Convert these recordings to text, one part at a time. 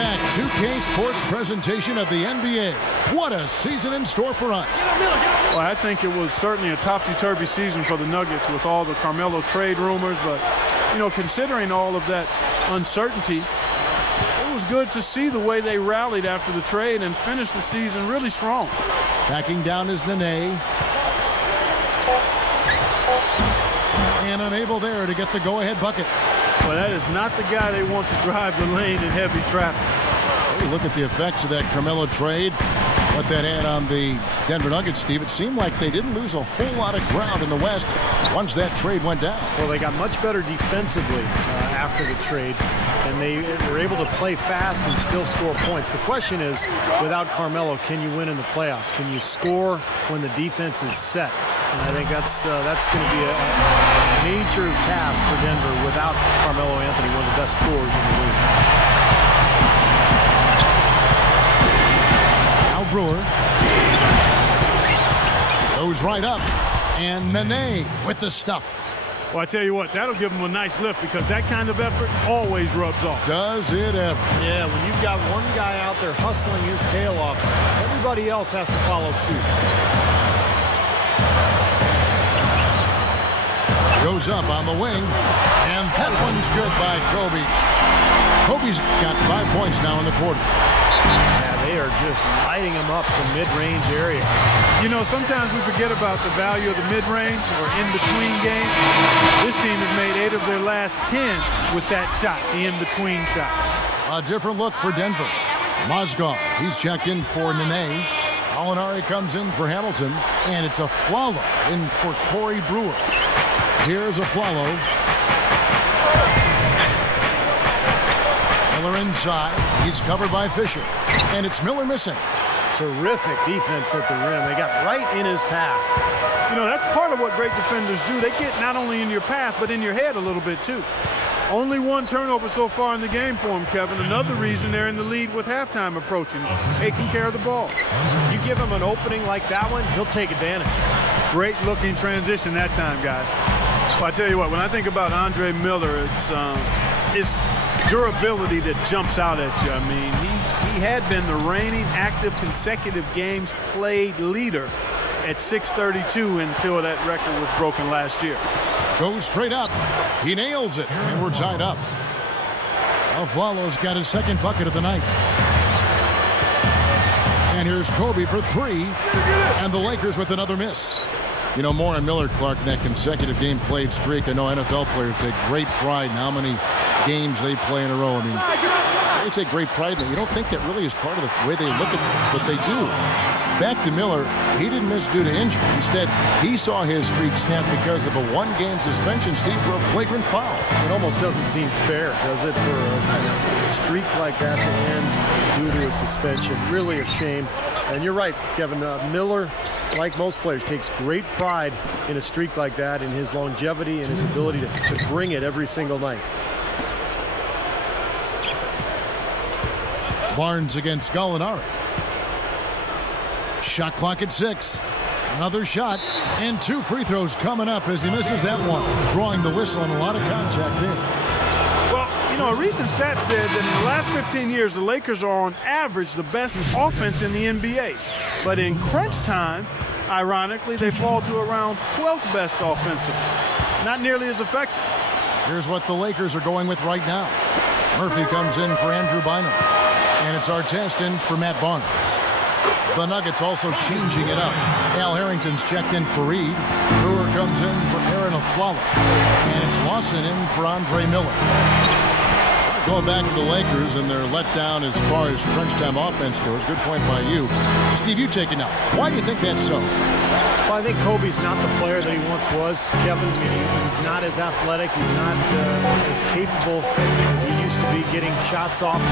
back, 2K Sports presentation of the NBA. What a season in store for us. Well, I think it was certainly a topsy-turvy season for the Nuggets with all the Carmelo trade rumors. But, you know, considering all of that uncertainty, it was good to see the way they rallied after the trade and finished the season really strong. Backing down is Nene. And unable there to get the go-ahead bucket. Well, that is not the guy they want to drive the lane in heavy traffic. Hey, look at the effects of that Carmelo trade. What that had on the Denver Nuggets, Steve. It seemed like they didn't lose a whole lot of ground in the West once that trade went down. Well, they got much better defensively after the trade, and they were able to play fast and still score points. The question is, without Carmelo, can you win in the playoffs? Can you score when the defense is set? And I think that's going to be a major task for Denver without Carmelo Anthony, one of the best scorers in the league. Now Brewer goes right up, and Nene with the stuff. Well, I tell you what, that'll give them a nice lift because that kind of effort always rubs off. Does it ever? Yeah, when you've got one guy out there hustling his tail off, everybody else has to follow suit. Goes up on the wing, and that one's good by Kobe. Kobe's got 5 points now in the quarter. Yeah, they are just lighting him up from mid-range area. You know, sometimes we forget about the value of the mid-range or in-between game. This team has made 8 of their last 10 with that shot, the in-between shot. A different look for Denver. Mozgov, he's checked in for Nene. Alinari comes in for Hamilton, and it's a Flalo in for Corey Brewer. Here's a Flalo. Miller inside. He's covered by Fisher. And it's Miller missing. Terrific defense at the rim. They got right in his path. You know, that's part of what great defenders do. They get not only in your path, but in your head a little bit, too. Only one turnover so far in the game for him, Kevin. Another reason they're in the lead with halftime approaching, taking care of the ball. You give him an opening like that one, he'll take advantage. Great looking transition that time, guys. Well, I tell you what, when I think about Andre Miller, it's durability that jumps out at you. I mean, he had been the reigning active consecutive games played leader at 632 until that record was broken last year. Goes straight up. He nails it, and we're tied up. Flalo's got his second bucket of the night. And here's Kobe for 3, and the Lakers with another miss. You know, more on Miller, Clark, in that consecutive game played streak. I know NFL players take great pride in how many games they play in a row. I mean, they take great pride in that. You don't think that really is part of the way they look at things, but they do. Back to Miller, he didn't miss due to injury. Instead, he saw his streak snap because of a one-game suspension, Steve, for a flagrant foul. It almost doesn't seem fair, does it, for a streak like that to end due to a suspension? Really a shame. And you're right, Kevin. Miller, like most players, takes great pride in a streak like that, in his longevity and his ability to bring it every single night. Barnes against Gallinari. Shot clock at 6. Another shot, and 2 free throws coming up as he misses that one. Drawing the whistle and a lot of contact there. Well, you know, a recent stat said that in the last 15 years, the Lakers are on average the best offense in the NBA. But in crunch time, ironically, they fall to around 12th best offensively. Not nearly as effective. Here's what the Lakers are going with right now. Murphy comes in for Andrew Bynum. And it's Artest in for Matt Barnes. The Nuggets also changing it up. Al Harrington's checked in for Reed. Brewer comes in for Aaron Aflalo. And it's Lawson in for Andre Miller. Going back to the Lakers and their letdown as far as crunch time offense goes. Good point by you. Steve, you take it now. Why do you think that's so? Well, I think Kobe's not the player that he once was. Kevin, he's not as athletic. He's not as capable as he used to be getting shots off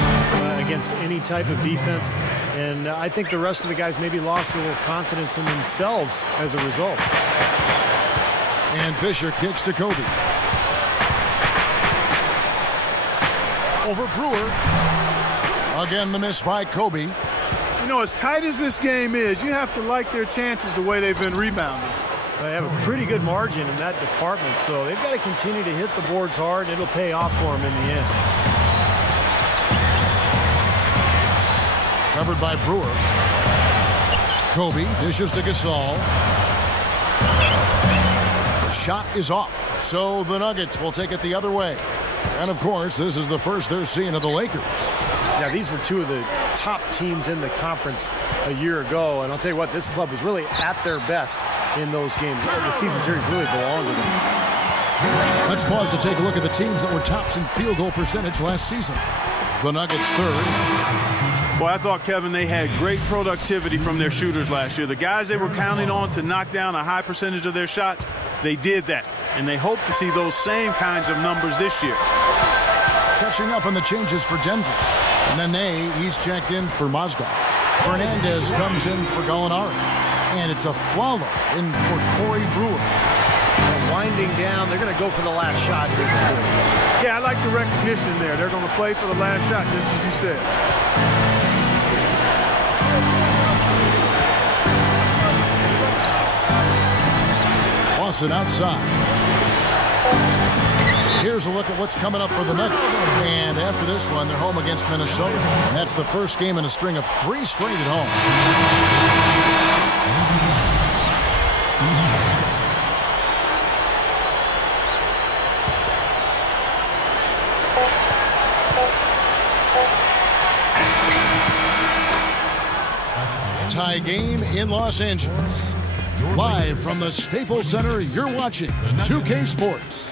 against any type of defense. And I think the rest of the guys maybe lost a little confidence in themselves as a result. And Fisher kicks to Kobe. Over Brewer. Again, the miss by Kobe. You know, as tight as this game is, you have to like their chances the way they've been rebounding. They have a pretty good margin in that department, so they've got to continue to hit the boards hard, and it'll pay off for them in the end. Covered by Brewer. Kobe dishes to Gasol. The shot is off, so the Nuggets will take it the other way. And, of course, this is the first they're seeing of the Lakers. Yeah, these were two of the top teams in the conference a year ago. And I'll tell you what, this club was really at their best in those games. The season series really belonged to them. Let's pause to take a look at the teams that were tops in field goal percentage last season. The Nuggets third. Well, I thought, Kevin, they had great productivity from their shooters last year. The guys they were counting on to knock down a high percentage of their shots, they did that. And they hope to see those same kinds of numbers this year. Catching up on the changes for Denver. Nene, he's checked in for Mozgov. Fernandez comes in for Gallinari. And it's a Flalo in for Corey Brewer. Winding down, they're going to go for the last shot here. Yeah, I like the recognition there. They're going to play for the last shot, just as you said. Lawson outside. Here's a look at what's coming up for the Nuggets. And after this one, they're home against Minnesota. And that's the first game in a string of 3 straight at home. Tie game in Los Angeles. Live from the Staples Center, you're watching 2K Sports.